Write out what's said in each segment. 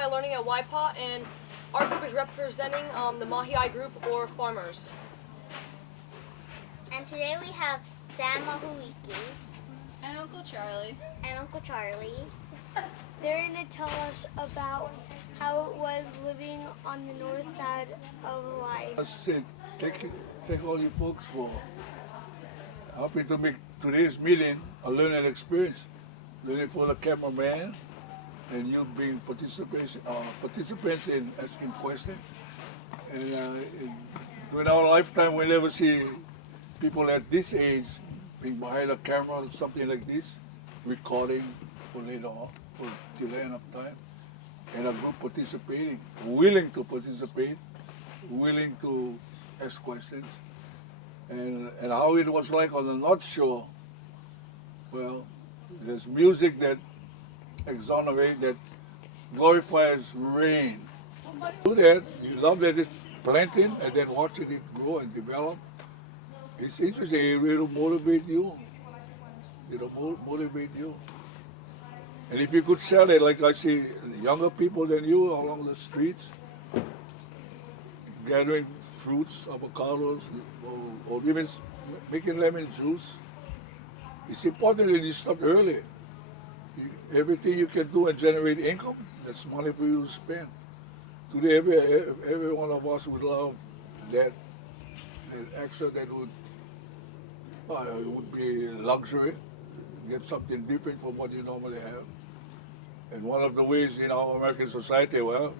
Akamai Learning at Waipa, and our group is representing the Mahi'ai group or farmers. And today we have Sam Mahuiki And Uncle Charlie. and Uncle Charlie. They're going to tell us about how it was living on the north side of Hawaii. I said, thank all you folks for helping to make today's meeting a learning experience. Learning for the cameraman and you being participants in asking questions. And during our lifetime, we never see people at this age being behind a camera or something like this, recording for later on, for till the end of time. And a group participating, willing to participate, willing to ask questions. And how it was like on the North Shore, well, there's music that exonerates, that glorifies rain. Do that, you love that it's planting and then watching it grow and develop. It's interesting, it'll motivate you. It'll motivate you. And if you could sell it, like I see younger people than you along the streets, gathering fruits, avocados, or even making lemon juice, it's important that you start early. Everything you can do and generate income, that's money for you to spend. Today, every one of us would love that extra that would be luxury, get something different from what you normally have. And one of the ways in our American society, well,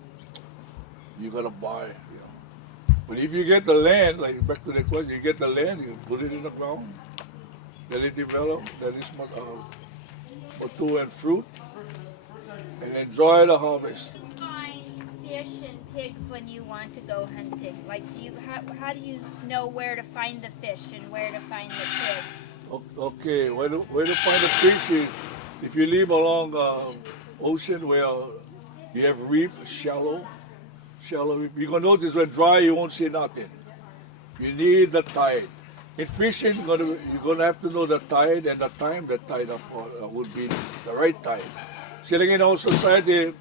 you gotta buy. But if you get the land, like back to the question, you get the land, you put it in the ground, let it develop, let it mature and fruit, and enjoy the harvest. Find fish and pigs when you want to go hunting. Like, how do you know where to find the fish and where to find the pigs? Okay, where to find the fish is if you live along ocean where you have reef, shallow. You're gonna notice when dry you won't see nothing. You need the tide. In fishing, you're gonna have to know the tide and the time the tide would be the right tide. See, like in our society,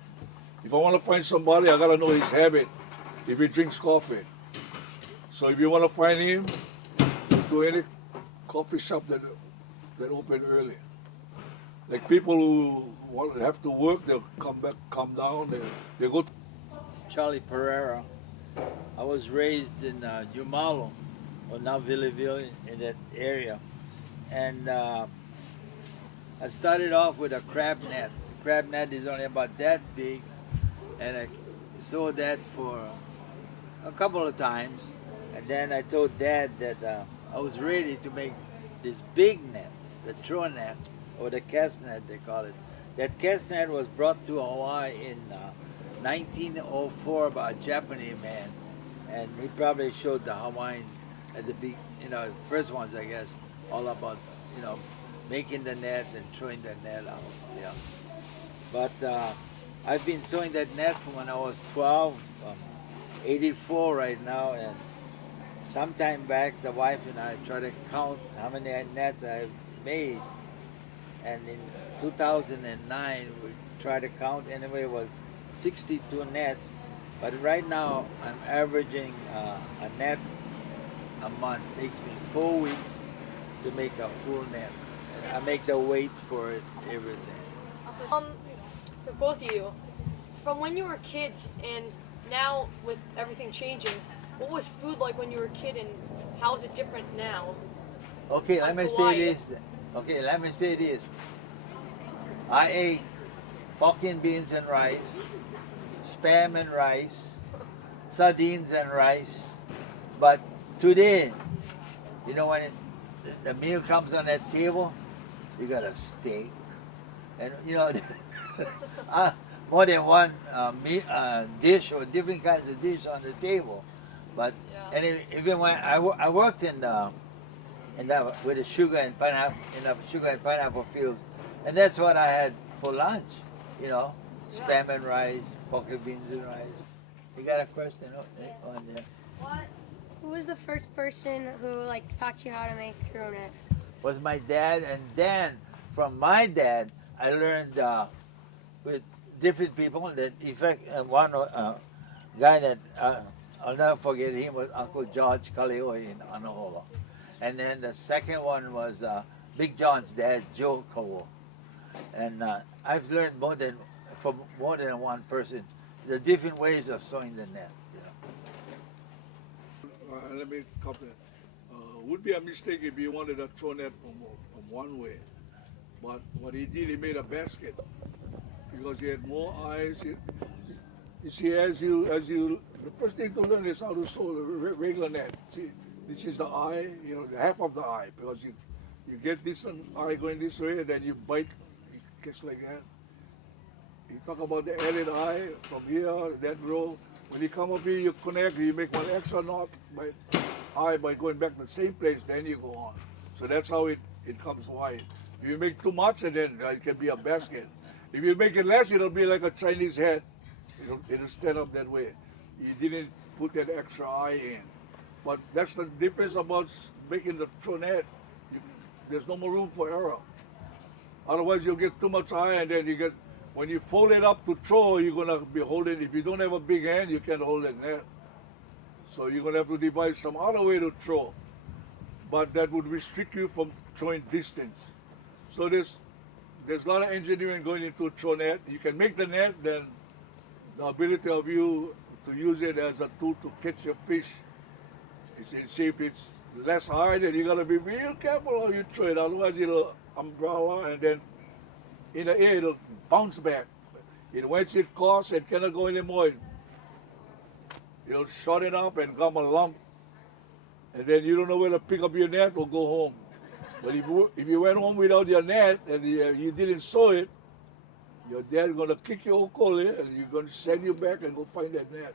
if I want to find somebody, I gotta know his habit. If he drinks coffee, so if you want to find him, go to any coffee shop that open early. Like people who have to work, they'll come down, they go. Charlie Pereira. I was raised in Jumalo, or now Villeville, in that area. And I started off with a crab net. The crab net is only about that big, and I sold that for a couple of times. And then I told Dad that I was ready to make this big net, the throw net, or the cast net they call it. That cast net was brought to Hawaii in 1904 by a Japanese man, and he probably showed the Hawaiians at the big, first ones, I guess, all about, making the net and throwing the net out. Yeah. But I've been sewing that net from when I was 12, 84 right now, and sometime back the wife and I tried to count how many nets I've made, and in 2009 we tried to count, anyway it was 62 nets, but right now I'm averaging a net a month. It takes me 4 weeks to make a full net. And I make the weights for it, everything. For both of you, from when you were kids and now with everything changing, what was food like when you were a kid and how is it different now? Okay, let me say this. Okay, let me say this. I ate pork and beans and rice, spam and rice, sardines and rice. But today, when the meal comes on that table, you got a steak. And, more than one dish or different kinds of dish on the table. But anyway, even when I worked in with the sugar and pineapple fields, and that's what I had for lunch, spam and rice, pork and beans and rice. You got a question on there? Who was the first person who taught you how to make throw net? Was my dad, and then from my dad I learned with different people. That in fact, one guy that I'll never forget him was Uncle George Kalei in Anahola, and then the second one was Big John's dad, Joe Kawo. And I've learned from more than one person the different ways of sewing the net. Let me comment. Would be a mistake if you wanted to throw net from one way, but what he did, he made a basket because he had more eyes. You see, as you, the first thing to learn is how to sew a regular net. See, this is the eye, the half of the eye, because you get this eye going this way, and then you bite, it gets like that. You talk about the added eye from here, that row. When you come up here, you connect, you make one extra knot by going back to the same place, then you go on. So that's how it comes wide. If you make too much, then it can be a basket. If you make it less, it'll be like a Chinese hat. It'll stand up that way. You didn't put that extra eye in. But that's the difference about making the throw net. There's no more room for error. Otherwise, you'll get too much eye, and then when you fold it up to throw, you're going to be holding, if you don't have a big hand, you can't hold that net. So you're going to have to devise some other way to throw. But that would restrict you from throwing distance. So there's a lot of engineering going into a throw net. You can make the net, then the ability of you to use it as a tool to catch your fish. See if it's less high, then you got to be real careful how you throw it. Otherwise, it'll umbrella, and then in the air, it'll bounce back. Once it costs, it cannot go anymore. It'll shut it up and come a lump. And then you don't know where to pick up your net or go home. But if you went home without your net and you didn't sew it, your dad's going to kick your whole collar and you're going to send you back and go find that net.